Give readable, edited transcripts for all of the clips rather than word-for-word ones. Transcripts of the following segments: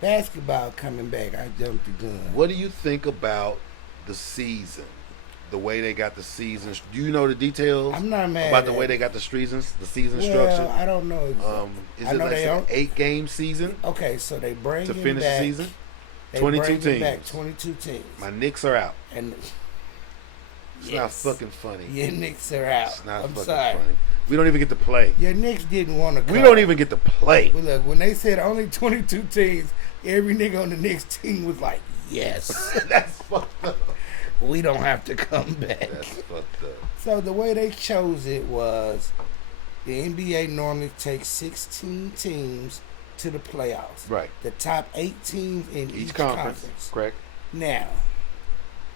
Basketball coming back. I jumped the gun. What do you think about the season? The way they got the season. Do you know the details? I'm not mad about the way they got the seasons, the season structure. I don't know. Is it like an 8-game season? Okay, so they bring to finish back, the season. They 22 teams. Back 22 teams. My Knicks are out. And it's not fucking funny. Your Knicks are out. It's not I'm fucking sorry. funny. We don't even get to play. Your Knicks didn't want to come. We don't even get to play. Well, look, when they said only 22 teams, every nigga on the Knicks team was like, yes. That's fucked up. We don't have to come back. That's fucked up. So the way they chose it was the NBA normally takes 16 teams to the playoffs. Right. The top 8 teams in each conference. Correct. Now,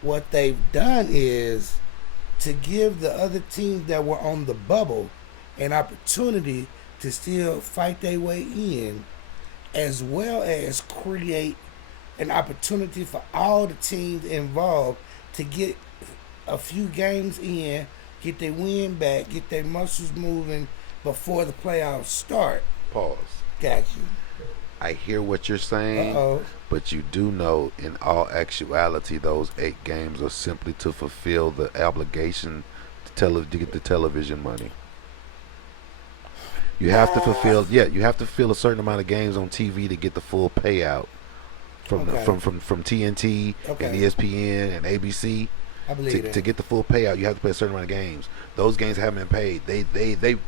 what they've done is to give the other teams that were on the bubble an opportunity to still fight their way in, as well as create an opportunity for all the teams involved to get a few games in, get their wind back, get their muscles moving before the playoffs start. Pause. Got you. I hear what you're saying, Uh-oh. but you do know in all actuality those 8 games are simply to fulfill the obligation to get the television money. You have to fulfill you have to fill a certain amount of games on TV to get the full payout from from TNT and ESPN and ABC. I believe to get the full payout, you have to play a certain amount of games. Those games haven't been paid. The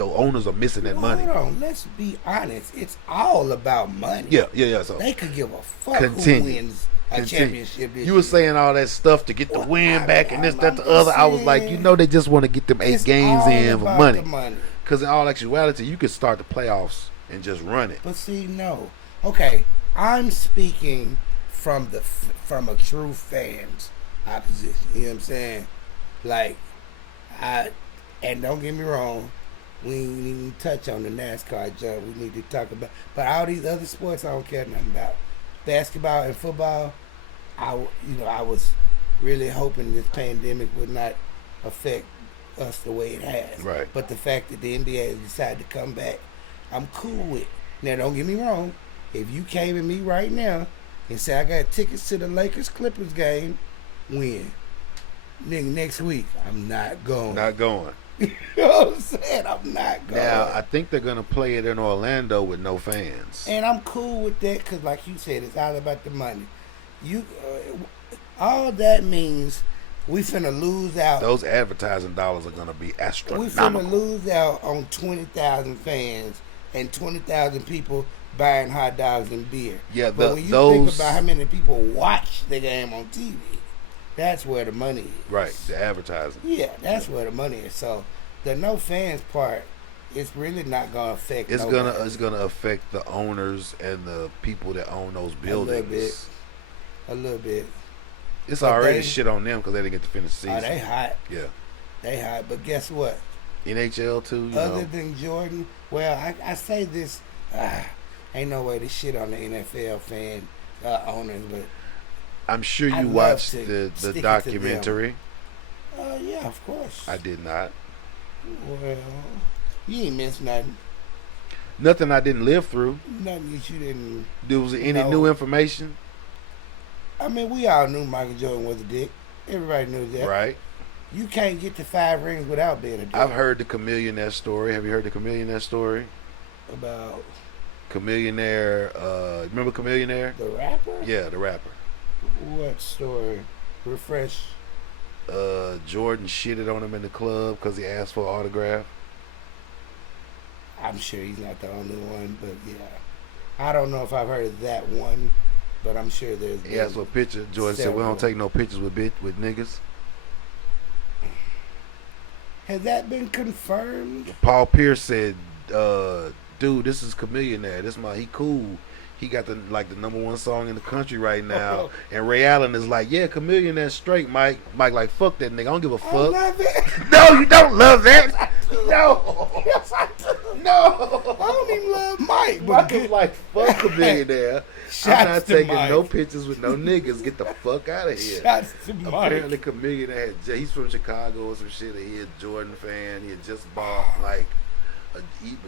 owners are missing that money. Hold on, let's be honest. It's all about money. Yeah. So they could give a fuck who wins a championship. You were saying all that stuff to get the win back and this, that, the other. I was like, they just want to get them 8 games in for money. Because in all actuality, you could start the playoffs and just run it. But see, no. Okay, I'm speaking from a true fan's opposition. You know what I'm saying? Like, and don't get me wrong, we ain't even touch on the NASCAR jump. We need to talk about, but all these other sports I don't care nothing about. Basketball and football, I was really hoping this pandemic would not affect us the way it has. Right. But the fact that the NBA has decided to come back, I'm cool with. Now, don't get me wrong. If you came at me right now and say I got tickets to the Lakers-Clippers game, when? Nigga, next week, I'm not going. Not going. You know what I'm saying? I'm not going. Now, I think they're going to play it in Orlando with no fans. And I'm cool with that because, like you said, it's all about the money. All that means we finna lose out. Those advertising dollars are going to be astronomical. We finna lose out on 20,000 fans and 20,000 people buying hot dogs and beer. Yeah, but when you think about how many people watch the game on TV, that's where the money is. Right, the advertising. Yeah, that's where the money is. So the no fans part, it's really not gonna affect. It's gonna affect the owners and the people that own those buildings. A little bit. It's already shit on them because they didn't get to finish the season. Oh, they hot. Yeah. They hot, but guess what? NHL too. Other than Jordan, well, I say this, ain't no way to shit on the NFL fan owners, but I'm sure you watched the documentary. Yeah, of course. I did not. Well, you ain't missed nothing. Nothing I didn't live through. Nothing that you didn't. There was any new information? I mean, we all knew Michael Jordan was a dick. Everybody knew that. Right. You can't get to 5 rings without being a dick. I've heard the Chameleonaire story. Have you heard the Chameleonaire story? About? Chameleonaire, remember Chameleonaire? The rapper? Yeah, the rapper. What story? Refresh. Jordan shitted on him in the club because he asked for an autograph. I'm sure he's not the only one, but yeah. I don't know if I've heard of that one, but I'm sure there's. He asked for a picture. Jordan said, "We don't take no pictures with niggas." Has that been confirmed? Paul Pierce said, "Dude, this is Chameleonaire. He cool. He got the #1 song in the country right now." And Ray Allen is like, "Yeah, Chameleonaire's straight, Mike." Mike like, "Fuck that nigga. I don't give a fuck." I love it. No, you don't love that. No. Yes, I do. No. I don't even love Mike. Mike is like, "Fuck Chameleonaire. I'm not taking Mike. no pictures with no niggas. Get the fuck out of here." Shots to Mike. Apparently, Chameleonaire he's from Chicago or some shit. He a Jordan fan. He had just bought a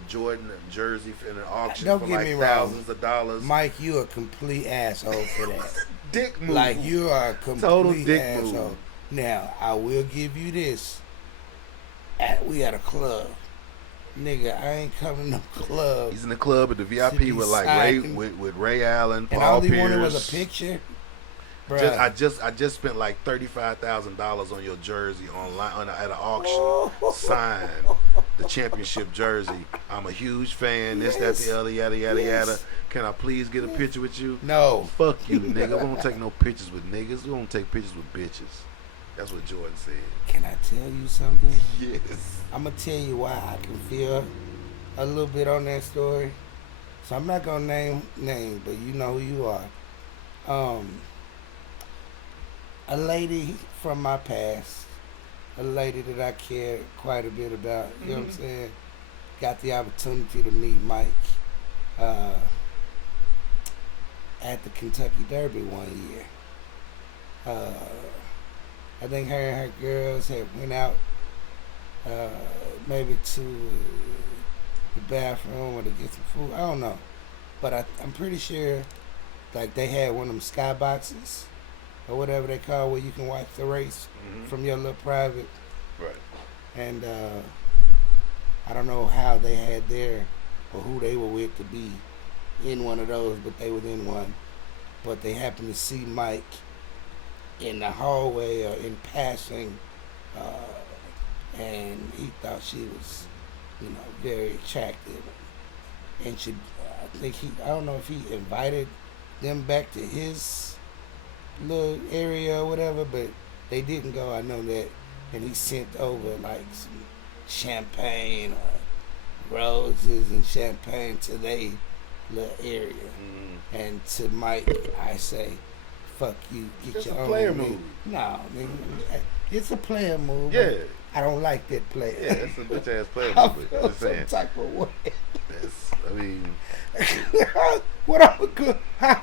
Jordan jersey in an auction Don't for get like me wrong. thousands of dollars. Mike, you a complete asshole for that. Dick move. Like, you are a complete Total dick asshole. move. Now, I will give you this. We at a club. Nigga, I ain't coming to no club. He's in the club at the VIP with like Ray Allen, and Paul all he Pierce. wanted was a picture. Bruh. I just spent like $35,000 on your jersey online at an auction. Signed the championship jersey. I'm a huge fan. This, that, the other, yada yada yada. Can I please get a picture with you? No. Fuck you, nigga. We don't take no pictures with niggas. We don't take pictures with bitches. That's what Jordan said. Can I tell you something? Yes. I'm going to tell you why I can feel a little bit on that story. So I'm not going to name names, but you know who you are. A lady from my past, a lady that I cared quite a bit about, you know what I'm saying? Got the opportunity to meet Mike at the Kentucky Derby one year. I think her and her girls had went out maybe to the bathroom or to get some food. I don't know. But I'm pretty sure like they had one of them skyboxes or whatever they call where you can watch the race from your little private. Right. And I don't know how they had there or who they were with to be in one of those, but they was in one. But they happened to see Mike in the hallway or in passing, and he thought she was, very attractive. And I don't know if he invited them back to his little area or whatever, but they didn't go, I know that. And he sent over like some champagne or roses and champagne to their little area. And to Mike, I say, fuck you, get It's your a own. player nigga. move. No, nigga, it's a player move. Yeah. I don't like that player. Yeah, that's a bitch ass player I move. feel I'm just some saying. type of way. I mean, How I'm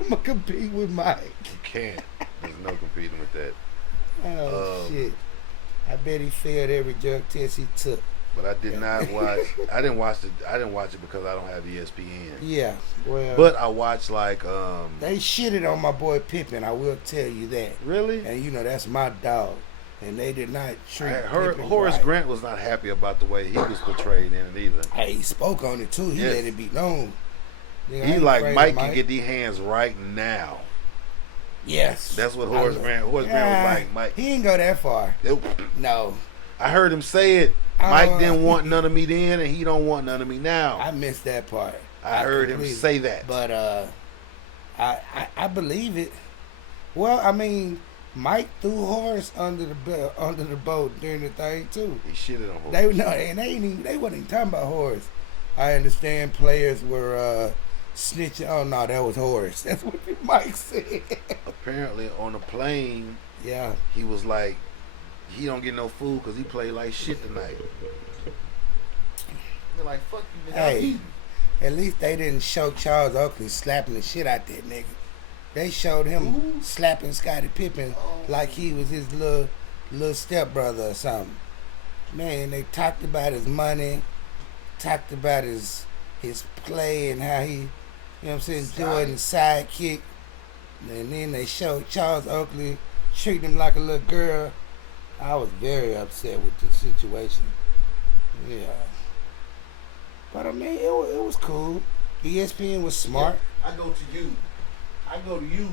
gonna compete with Mike? you can't. There's no competing with that. Oh shit! I bet he failed every drug test he took. But I did not watch. I didn't watch it because I don't have ESPN. Yeah, well, But I watched like they shitted on my boy Pippen. I will tell you that. Really? And that's my dog. And they did not treat Pippen Horace right. Grant was not happy about the way he was portrayed in it either. Hey, he spoke on it too. He Yes. let it be known. Nigga, I He ain't like afraid Mike of can get these hands right now. Yes. That's what Horace Grant was like. Mike, He didn't go that far. No. I heard him say it. Mike didn't want none of me then, and he don't want none of me now. I missed that part. I heard him say that. But I believe it. Well, I mean, Mike threw Horace under the boat during the thing too. He shitted on Horace. They wasn't even talking about Horace. I understand players were snitching. Oh no, that was Horace. That's what Mike said. Apparently on the plane, Yeah. he was like, he don't get no food because he played like shit tonight. They're like, fuck you, nigga. Hey, at least they didn't show Charles Oakley slapping the shit out that nigga. They showed him slapping Scottie Pippen like he was his little stepbrother or something. Man, they talked about his money, talked about his play and how he, Jordan sidekick. And then they showed Charles Oakley treating him like a little girl. I was very upset with the situation. Yeah. But I mean, it was cool. ESPN was smart. I go to you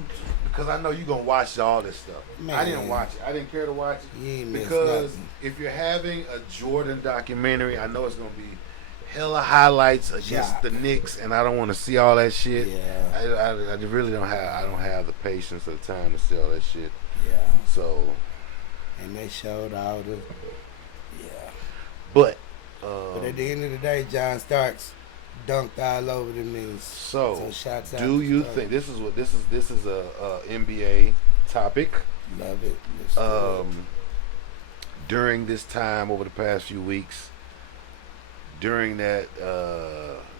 because I know you gonna watch all this stuff. Man. I didn't watch it. I didn't care to watch it You ain't missed because nothing. if you're having a Jordan documentary, I know it's gonna be hella highlights against Jock. the Knicks, and I don't want to see all that shit. Yeah. I really don't have. I don't have the patience or the time to see all that shit. Yeah. So, And they showed all the. Yeah. but at the end of the day, John Starks dunked all over them niggas. So shouts out do to you Starks. think this is a NBA topic? Love it. Let's do it. During this time over the past few weeks, during that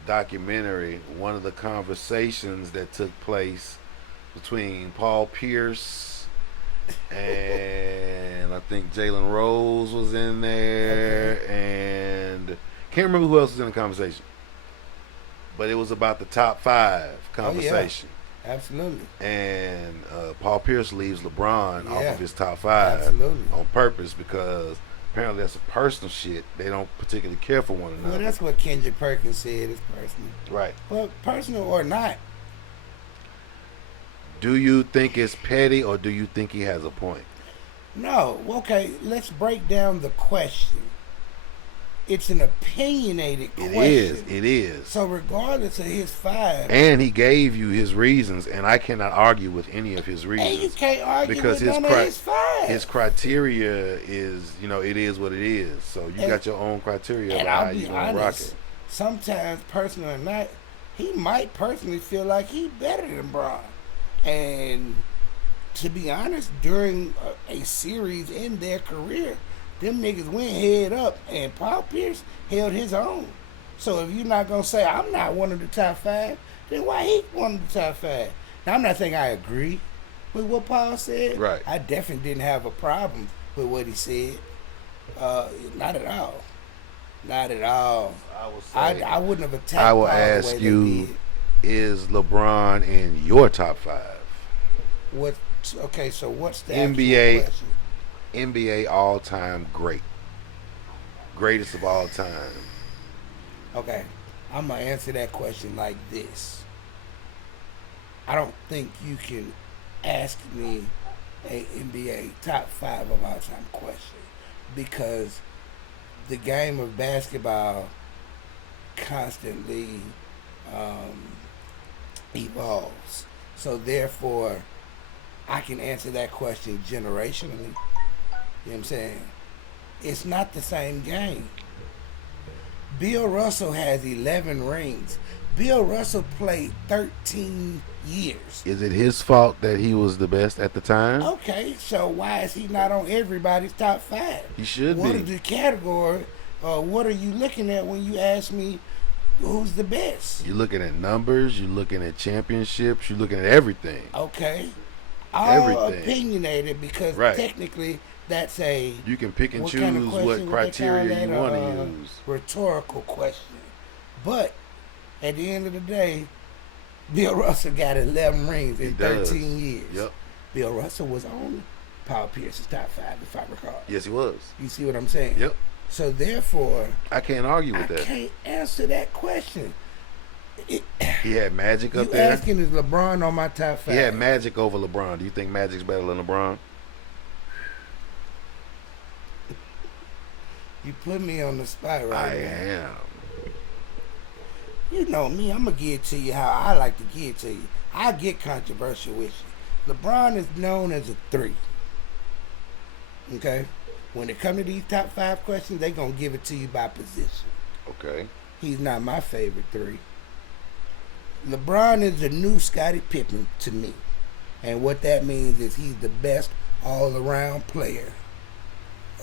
documentary, one of the conversations that took place between Paul Pierce and I think Jalen Rose was in there, and Can't remember who else was in the conversation, but it was about the top 5 conversation. Oh, yeah. Absolutely. And Paul Pierce leaves LeBron off of his top 5 Absolutely. on purpose because apparently that's a personal shit. They don't particularly care for one another. Well, that's what Kendrick Perkins said is personal. Right. But personal or not. Do you think it's petty or do you think he has a point? No. Okay, let's break down the question. It's an opinionated question. It is. So regardless of his 5. And he gave you his reasons, and I cannot argue with any of his reasons. And you can't argue because with none of his 5. His criteria is, it is what it is. So you got your own criteria about how you're going to rock it. Sometimes, personal or not, he might personally feel like he's better than Bron. And to be honest, during a series in their career, them niggas went head up, and Paul Pierce held his own. So if you're not going to say, I'm not one of the top 5, then why he one of the top 5? Now, I'm not saying I agree with what Paul said. Right. I definitely didn't have a problem with what he said. Not at all. Not at all. I wouldn't have attacked I will Paul ask the way you, is LeBron in your top 5? Okay, so what's the NBA actual question? NBA all-time greatest of all time. Okay, I'm going to answer that question like this. I don't think you can ask me a NBA top 5 of all time question because the game of basketball constantly evolves. So therefore, I can answer that question generationally. You know what I'm saying? It's not the same game. Bill Russell has 11 rings. Bill Russell played 13 years. Is it his fault that he was the best at the time? Okay, so why is he not on everybody's top 5? He should What be. is the category? What are you looking at when you ask me who's the best? You're looking at numbers. You're looking at championships. You're looking at everything. Okay. All Everything. opinionated because technically that's a... You can pick and what choose kind of question what criteria would they you call want that? to use. Rhetorical question. But at the end of the day, Bill Russell got 11 rings in 13 years. Yep. Bill Russell was on Paul Pierce's top 5, if I recall. Yes, he was. You see what I'm saying? Yep. So therefore, I can't argue with I that. can't answer that question. He had Magic up You there. asking is LeBron on my top 5? He had Magic over LeBron. Do you think Magic's better than LeBron? You put me on the spot right I now. am. You know me, I'm going to give it to you how I like to give it to you. I get controversial with you. LeBron is known as a 3. Okay? When it comes to these top 5 questions, they going to give it to you by position. Okay. He's not my favorite 3. LeBron is the new Scottie Pippen to me. And what that means is he's the best all-around player.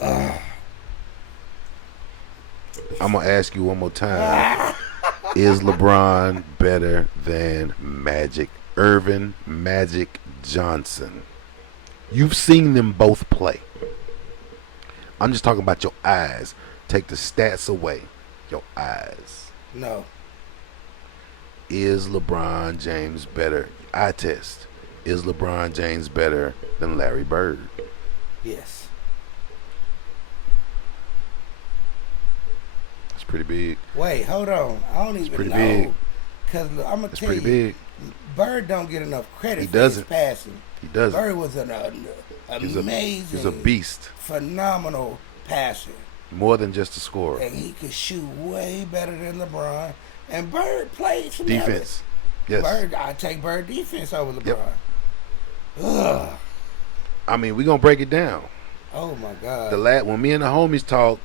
I'm going to ask you one more time. Is LeBron better than Magic? Irvin Magic Johnson. You've seen them both play. I'm just talking about your eyes. Take the stats away. Your eyes. No. Is LeBron James better? Eye test. Is LeBron James better than Larry Bird? Yes. It's pretty big. Wait, hold on. I don't even know. Big. Because I'm going to It's tell pretty you, big. Bird don't get enough credit He for doesn't. his passing. He doesn't. Bird was an amazing, He's a beast. phenomenal passer. More than just a scorer. And he could shoot way better than LeBron. And Bird played some Defense. Yes. I take Bird defense over LeBron. Yep. Ugh. I mean, we're going to break it down. Oh, my God. When me and the homies talked,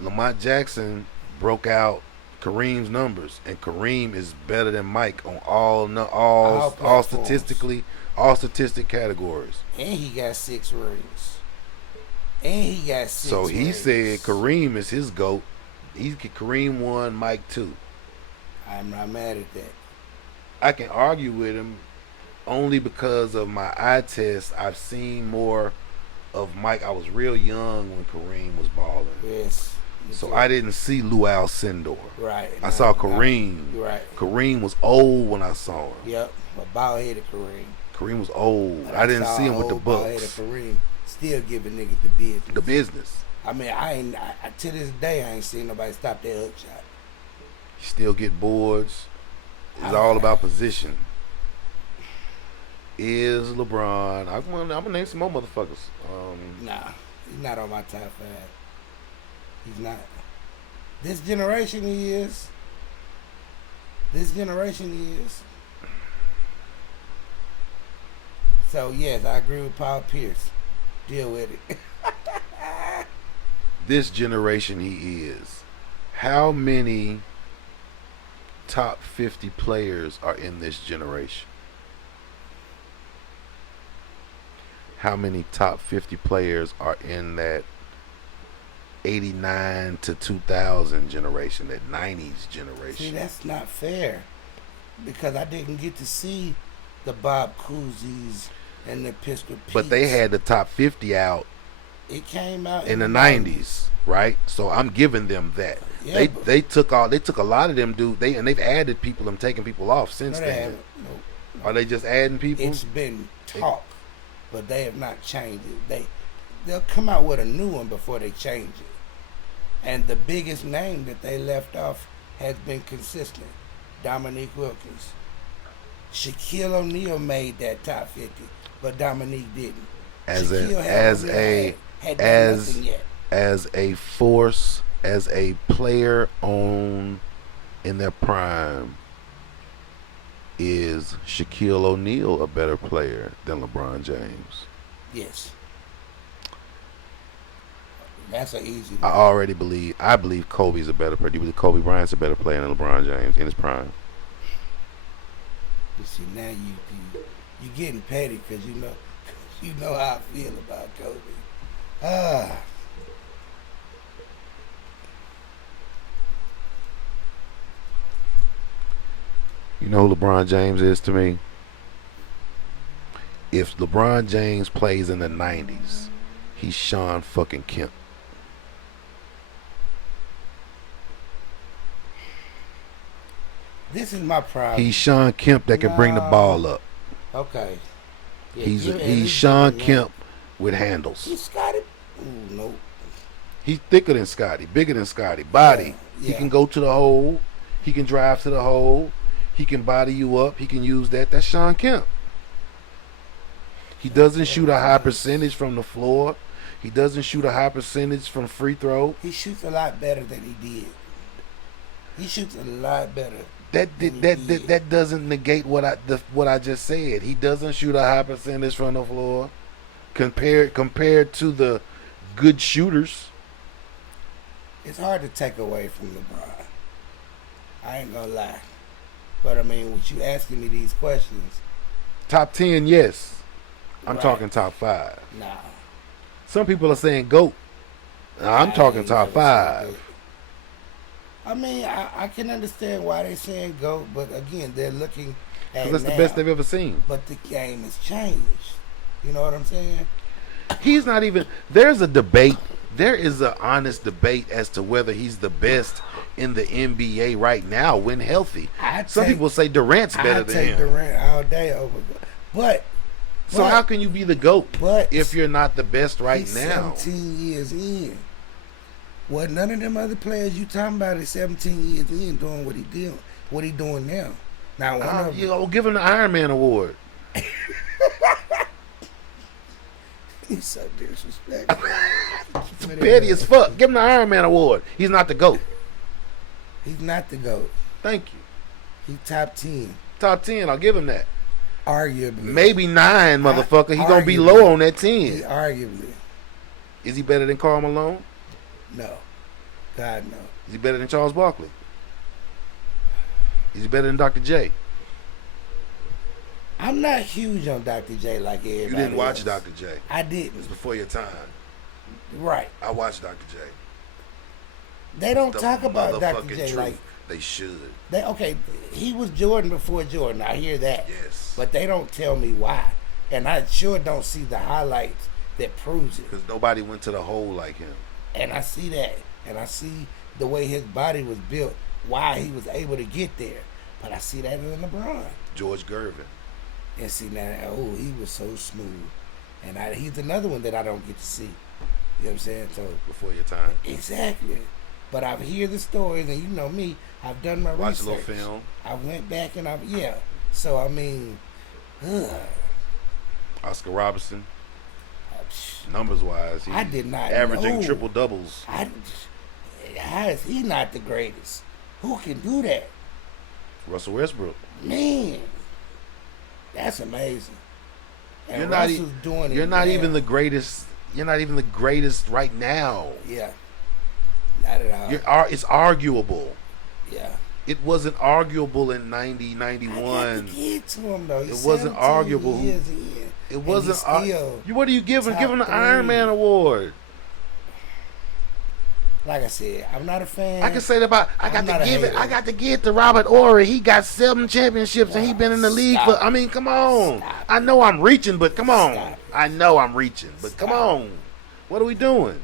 Lamont Jackson broke out Kareem's numbers, and Kareem is better than Mike on all statistic categories. And he got 6 rings. So he said Kareem is his GOAT. Kareem 1, Mike 2. I'm not mad at that. I can argue with him only because of my eye test. I've seen more of Mike. I was real young when Kareem was balling. Yes. So I didn't see Lou Alcindor. Right. I saw Kareem. Right. Kareem was old when I saw him. Yep. A bald-headed Kareem. Kareem was old. But I didn't see him with the bald-headed Bucks. Kareem still giving niggas the business. The business. I mean, to this day, I ain't seen nobody stop that hook shot. He still get boards. It's all about position. Is LeBron? I'm gonna name some more motherfuckers. Nah, he's not on my top 5. He's not. This generation he is. So yes, I agree with Paul Pierce. Deal with it. This generation he is. How many top 50 players are in this generation? How many top 50 players are in that 89 to 2000 generation, that 90s generation? See, that's not fair. Because I didn't get to see the Bob Cousy's and the Pistol Pete's. But they had the top 50 out. It came out in the 90s, right? So I'm giving them that. Yeah, they took a lot of them they've added people and taken people off since no, then. No. Are they just adding people? It's been talk, but they have not changed it. They'll come out with a new one before they change it. And the biggest name that they left off has been consistent. Dominique Wilkins. Shaquille O'Neal made that top 50, but Dominique didn't. As a force, as a player in their prime, is Shaquille O'Neal a better player than LeBron James? Yes. That's an easy one. I believe Kobe's a better player. Do you believe Kobe Bryant's a better player than LeBron James in his prime? You see, now you getting petty because you know how I feel about Kobe. You know who LeBron James is to me? If LeBron James plays in the 90s, he's Sean fucking Kemp. This is my problem. He's Sean Kemp that can bring the ball up. Okay. Yeah, he's Sean Kemp with handles. He's Scotty. Ooh, no. He's thicker than Scotty, bigger than Scotty. Body. Yeah. He can go to the hole. He can drive to the hole. He can body you up. He can use that. That's Sean Kemp. He doesn't shoot a high percentage from the floor. He doesn't shoot a high percentage from free throw. He shoots a lot better than he did. He shoots a lot better. That doesn't negate what I just said. He doesn't shoot a high percentage from the floor compared to the good shooters. It's hard to take away from LeBron. I ain't gonna lie. But I mean, with you asking me these questions. Top 10, yes. I'm right. talking top 5. Nah. Some people are saying GOAT. I'm talking top 5. I mean, I can understand why they're saying GOAT, but again, they're looking at because that's the best they've ever seen. But the game has changed. You know what I'm saying? He's not even. There's a debate. There is an honest debate as to whether he's the best in the NBA right now when healthy. Some people say Durant's better than him. I take Durant all day over. But how can you be the GOAT but if you're not the best right he's now? 17 years in. Well, none of them other players you talking about is 17 years in doing what he doing now. Now, give him the Iron Man award. He's so disrespectful. Petty as fuck. Give him the Iron Man award. He's not the GOAT. He's not the GOAT. Thank you. He's top 10. Top 10. I'll give him that. Arguably. Maybe 9, motherfucker. He's gonna be low on that 10. Arguably. Is he better than Karl Malone? No. God, no. Is he better than Charles Barkley? Is he better than Dr. J? I'm not huge on Dr. J like everybody. You didn't watch else. Dr. J. I didn't. It was before your time. Right. I watched Dr. J. They don't talk about Dr. J truth. like they should. He was Jordan before Jordan. I hear that. Yes. But they don't tell me why. And I sure don't see the highlights that proves it. Because nobody went to the hole like him. And I see that. and I see the way his body was built, why he was able to get there. But I see that in LeBron. George Gervin. And see now, he was so smooth. And he's another one that I don't get to see. You know what I'm saying? So Before your time. exactly. But I've heard the stories, and you know me, I've done my Watch research. a little film. I went back and So I mean, Oscar Robertson. Numbers wise, I did not averaging know. triple doubles. How is he not the greatest? Who can do that? Russell Westbrook. Man, that's amazing. And You're not. Russell's doing it. You're not now. even the greatest. You're not even the greatest right now. Yeah, not at all. It's arguable. Yeah. It wasn't arguable in 90, 91. I got to get to him though. He's It wasn't 17 arguable. years in. It wasn't. Still What are you giving? top Give him the 3. Iron Man award. Like I said, I'm not a fan. I can say that about. I I'm got not to a give it. hater. I got to give it to Robert Ory. He got 7 championships and he been in the league Stop. for. I mean, come on. Stop. I know I'm reaching, but come on. Stop. I know I'm reaching, but come Stop. on. What are we doing?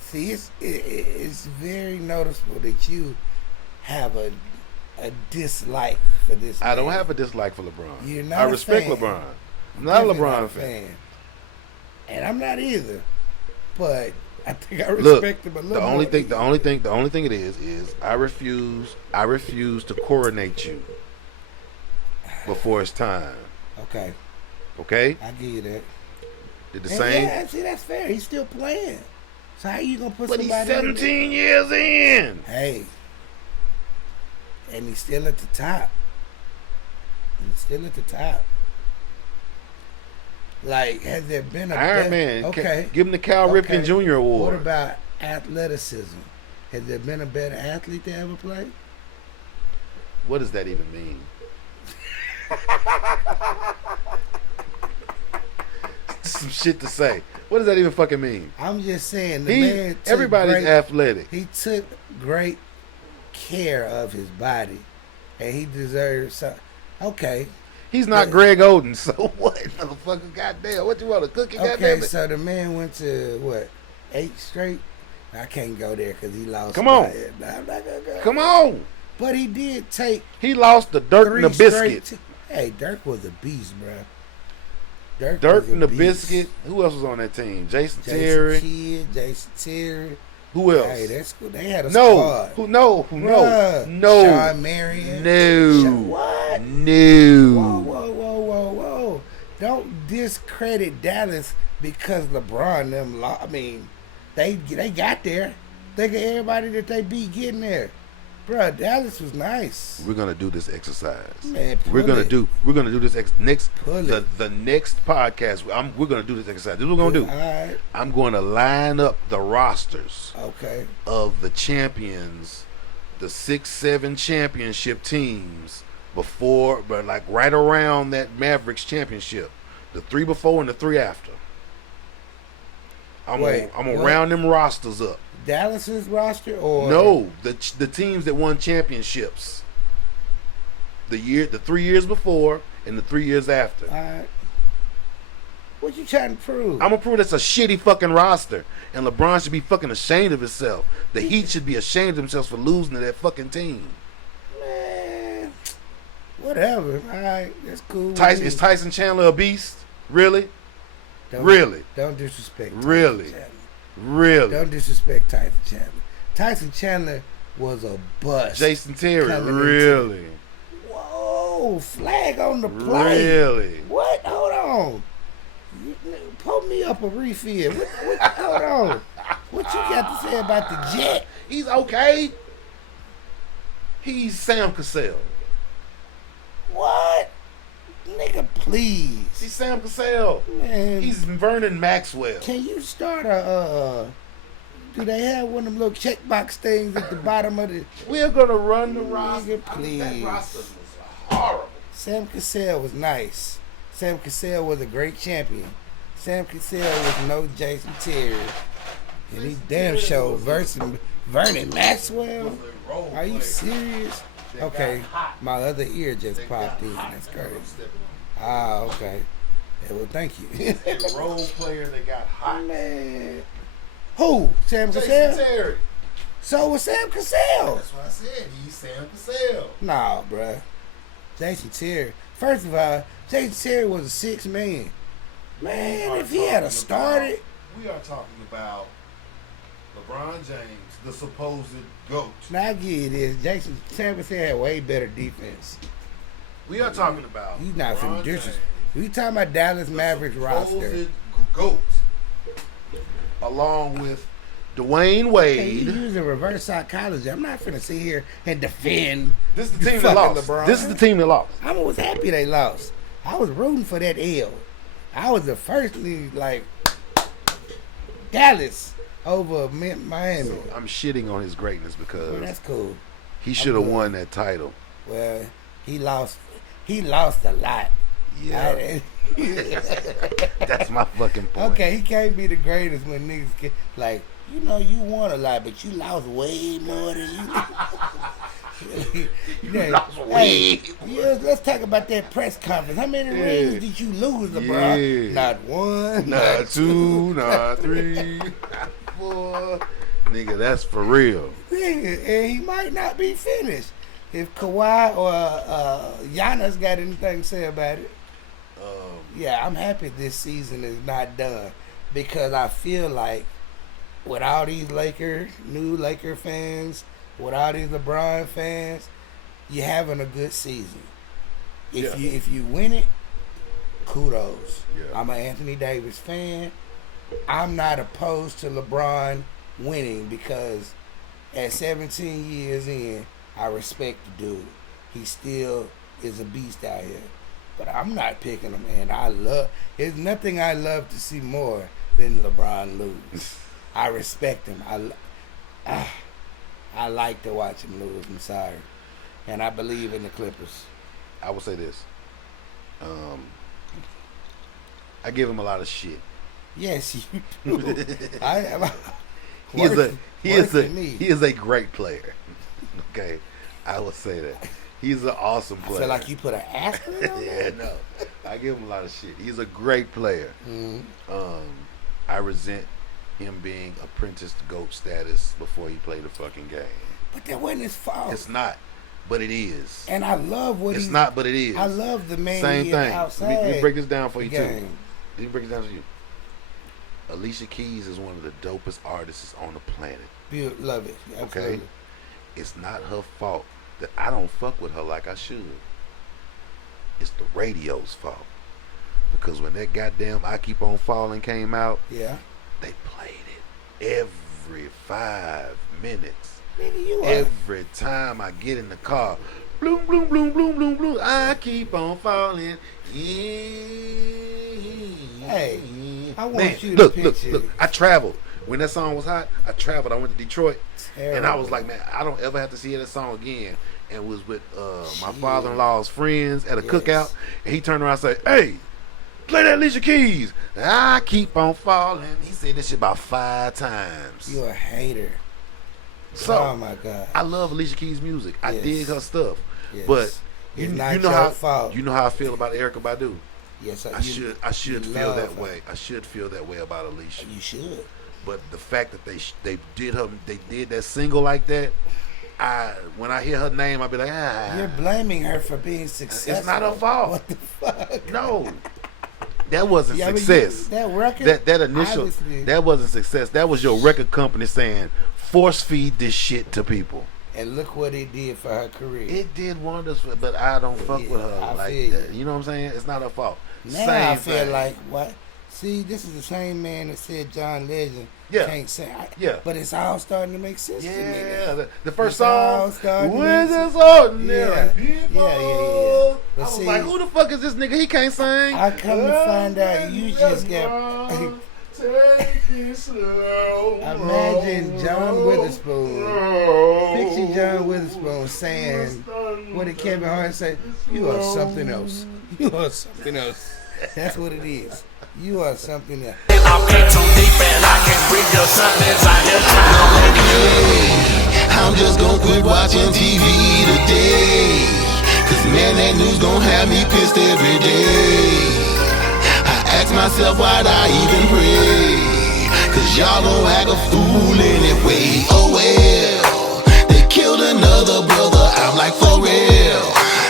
See, it's very noticeable that you have a dislike for this. I don't man. have a dislike for LeBron. You're not I a respect fan. LeBron. I'm not a Definitely LeBron not a fan. and I'm not either. But I think I Look, respect him a little. the more only than thing it is I refuse to coronate you before it's time. Okay, Okay? I give you that. Did the And same. yeah, see, that's fair. He's still playing. So how you gonna put But he's somebody? 17 years in. Hey, and he's still at the top. He's still at the top. Like, has there been a Iron Man. Okay, Give him the Cal Ripken Jr. award. What about athleticism? Has there been a better athlete to ever play? What does that even mean? Some shit to say. What does that even fucking mean? I'm just saying the man. Took Everybody's athletic. He took great care of his body, and he deserves something. Okay. He's not Yeah. Greg Oden, so what, motherfucker? Goddamn, what you want, a cookie? Okay, Goddamn it. so the man went to what, 8 straight? I can't go there because he lost. Come on. Nah, I'm not gonna go. Come on. But he did take He lost the Dirk 3 and the straight. Biscuit. Hey, Dirk was a beast, bro. Dirk was a and the beast. Biscuit. Who else was on that team? Jason Terry. Jason Terry. Who else? Hey, that's cool. They had a No. squad. No. Bruh. Sean Marion. No. What? No. Whoa. Don't discredit Dallas because LeBron them. I mean, they got there. Think of everybody that they beat getting there. Bruh, Dallas was nice. We're gonna do this exercise. Man, we're gonna it. do this next Pull it. the next podcast. We're gonna do this exercise. This is what we're gonna do. All right. I'm going to line up the rosters Okay. of the champions, the 6-7 championship teams before, but like right around that Mavericks championship, the 3 before and the 3 after. I'm gonna round them rosters up. Dallas's roster or No, the teams that won championships. The 3 years before and the 3 years after. All right. What you trying to prove? I'm gonna prove that's a shitty fucking roster, and LeBron should be fucking ashamed of himself. The Heat should be ashamed of themselves for losing to that fucking team. Man, whatever. All right, that's cool. Is Tyson Chandler a beast? Really? Don't, Really? Don't disrespect. Really? Tyson Chandler. Really? Don't disrespect Tyson Chandler. Tyson Chandler was a bust. Jason Terry? coming into- Really? Whoa, flag on the play. Really? What? Hold on. Pull me up a refill. Hold on. What you got to say about the Jet? He's okay. He's Sam Cassell. What? Nigga, please. He's Sam Cassell. Man, He's Vernon Maxwell. can you start do they have one of them little checkbox things at the bottom of the... We're gonna run the roster. Nigga, please. That roster was horrible. Sam Cassell was nice. Sam Cassell was a great champion. Sam Cassell was no Jason Terry. And he damn show versus Vernon Maxwell. Are you serious? Okay, my other ear just popped in. That's crazy. Ah, okay. Yeah, well, thank you. A role player that got hot. Man. Who? Sam Jason Cassell? Terry. So was Sam Cassell. That's what I said. He's Sam Cassell. Nah, bruh. Jason Terry. First of all, Jason Terry was a 6 man. Man, if he had a started. We are talking about LeBron James, the supposed GOAT. Now I give you this. Sam Cassell had way better defense. We are talking about You not LeBron finna disrespect. James, We talking about Dallas Mavericks the roster. supposed GOAT, along with Dwayne Hey, you Wade. using reverse psychology. I'm not finna sit here and defend. This is the team fucking that lost. LeBron. This is the team that lost. I was happy they lost. I was rooting for that L. I was the first league like Dallas over Miami. I'm shitting on his greatness Well, because that's cool. he should have good. won that title. Well, he lost. He lost a lot. Yeah, that's my fucking point. Okay, he can't be the greatest when niggas get like, you know, you won a lot, but you lost way more than you. You lost way yeah, let's talk about that press conference. How many rings did you lose, LeBron? Yeah. Not one, Not two, not three, not four. Nigga, that's for real. Nigga, and he might not be finished. If Kawhi or Giannis got anything to say about it, yeah, I'm happy this season is not done because I feel like with all these new Laker fans, with all these LeBron fans, you're having a good season. If you win it, kudos. Yeah. I'm an Anthony Davis fan. I'm not opposed to LeBron winning because at 17 years in, I respect the dude. He still is a beast out here. But I'm not picking him, and there's nothing I love to see more than LeBron lose. I respect him. I like to watch him lose. I'm sorry. And I believe in the Clippers. I will say this. I give him a lot of shit. Yes, you do. He is a great player. Okay, I will say that. He's an awesome player. I feel like you put an asterisk on Yeah, that. no. I give him a lot of shit. He's a great player. Mm-hmm. I resent him being apprenticed to GOAT status before he played the fucking game. But that wasn't his fault. It's not, but it is. And I love what It's not, but it is. I love the man. Same he thing. Outside Let me break this down for you game. too. Let me break it down for you. Alicia Keys is one of the dopest artists on the planet. Love it. Absolutely. Okay? It's not her fault that I don't fuck with her like I should. It's the radio's fault. Because when that goddamn I Keep On Falling came out, Yeah. they played it every 5 minutes. Nigga, you are. Every time I get in the car, bloom, bloom, bloom, bloom, bloom, bloom, I keep on falling. Hey, I want Man, you to look, picture. look. I traveled. When that song was hot, I traveled. I went to Detroit. Terrible. And I was like, man, I don't ever have to see that song again. And was with my father-in-law's friends at a cookout. And he turned around and said, hey, play that Alicia Keys. I keep on falling. He said this shit about 5 times. You're a hater. So, oh my God. I love Alicia Keys' music. I Yes. dig her stuff. Yes. But you It's not know your how fault. you know how I feel about Erica Badu. Yes, I should feel love that her. way. I should feel that way about Alicia. You should. But the fact that they did that single like that, when I hear her name, I'll be like, You're blaming her for being successful. it's not her fault. What the fuck? No, that wasn't Yeah, I mean, success. that record. That initial obviously- that wasn't success. That was your record company saying, force feed this shit to people. And look what it did for her career. It did wonders, but I don't fuck with her I like feel that. you. You know what I'm saying? It's not her fault. Now Same I feel thing. like what? See, this is the same man that said John Legend can't sing. Yeah. But it's all starting to make sense to me. Yeah, now. the first It's all song, starting to with make this ordinary Yeah. people. Yeah. But I was see, like, who the fuck is this nigga? He can't sing. I come to find out you just got. Take it slow. Imagine John Witherspoon. Picture John Witherspoon saying, what did Kevin Hart say? You are something else. You are something else. That's what it is. You are something else. I'm in too deep and I can't breathe. Your son is out here trying. I'm just gonna quit watching TV today. Cause man, that news gon' have me pissed every day. I ask myself why'd I even pray. Cause y'all gon' act a fool anyway. Oh well, they killed another brother, I'm like for real.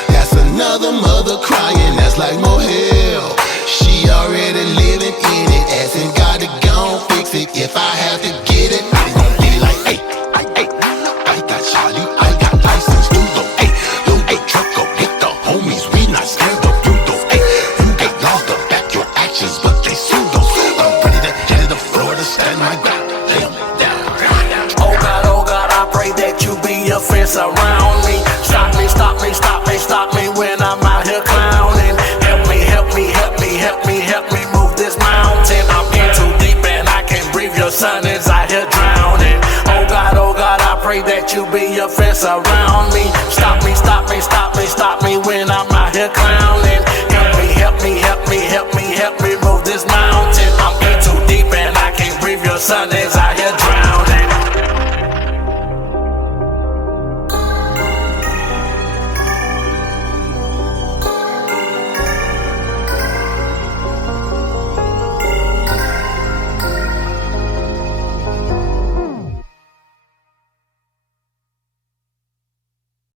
That's another mother crying, that's like more hell. She already living in it, asking God to gon' fix it. If I have to get it, I'm gon' be like, hey, I got Charlie, I got license too though. Hey, truck go get the homies, we not scared of you though. Hey, you get lost to back your actions, but they sue though. I'm ready to head to Florida, stand my ground, lay 'em down. Oh God, I pray that you be a fence around me. Stop me, stop me, stop me, stop me when I'm out here clowning. Help me, help me, help me, help me, help me move this mountain. I'm in too deep and I can't breathe, your son is out here drowning. Oh God, I pray that you be a fence around me. Stop me, stop me, stop me, stop me when I'm out here clowning.